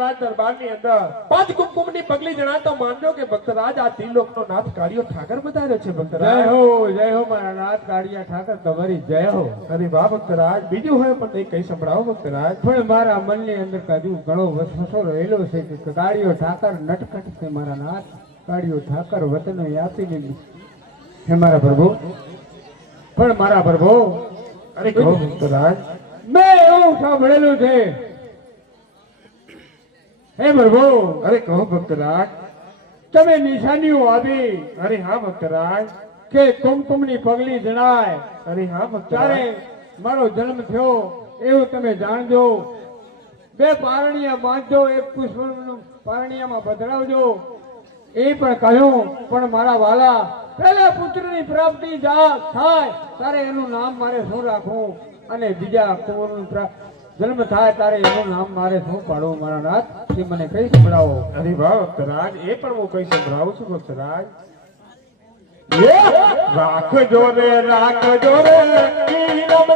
રાજ દરબારની અંદર 5 કુમકુમની પગલી જણાતો માનજો કે ભક્તરાજ આ ત્રિલોકનો નાથ કાળિયો ઠાકર બતાવ્યો છે ભક્તરાજ। જય હો મારા નાથ કાળિયા ઠાકર તમારી જય હો। અરે વાહ ભક્તરાજ, બીજું હોય પણ તે કઈ સંભળાવો ભક્તરાજ। પણ મારા મનની અંદર કાજુ ઘણો વસવસો રહેલો છે કે કાળિયો ઠાકર નટખટ છે મારા નાથ કાળિયો ઠાકર વતન આપીને હે મારા પ્રભુ। પણ મારા પ્રભુ અરે કહો ભક્તરાજ। મેં એવું સાંભળેલું છે હે પ્રભુ। અરે કહો ભક્તરાજ। તમે નિશાનીઓ આપી અરે હા ભક્તરાજ। કે કુમકુમની પગલી જણાય અરે હા ભક્તરાજ। ત્યારે મારો જન્મ થયો એવું તમે જાણજો। 2 પારણિયા બાંધજો, 1 પુષ્પનું પારણિયામાં બદલાવજો એ પણ કહ્યું। પણ મારા વાલા પહેલા પુત્રની પ્રાપ્તિ થાય ત્યારે એનું નામ મારે શું રાખવું અને બીજા કુંવરનું જન્મ થાય ત્યારે એનું નામ મારે શું પાડવું મારા નાથ તે મને કઈ સંભળાવો। અરે વાહ ભક્તરાજ, એ પણ હું કઈ સંભળાવું છું ભક્તરાજ। રાખજો રે ઈ નામ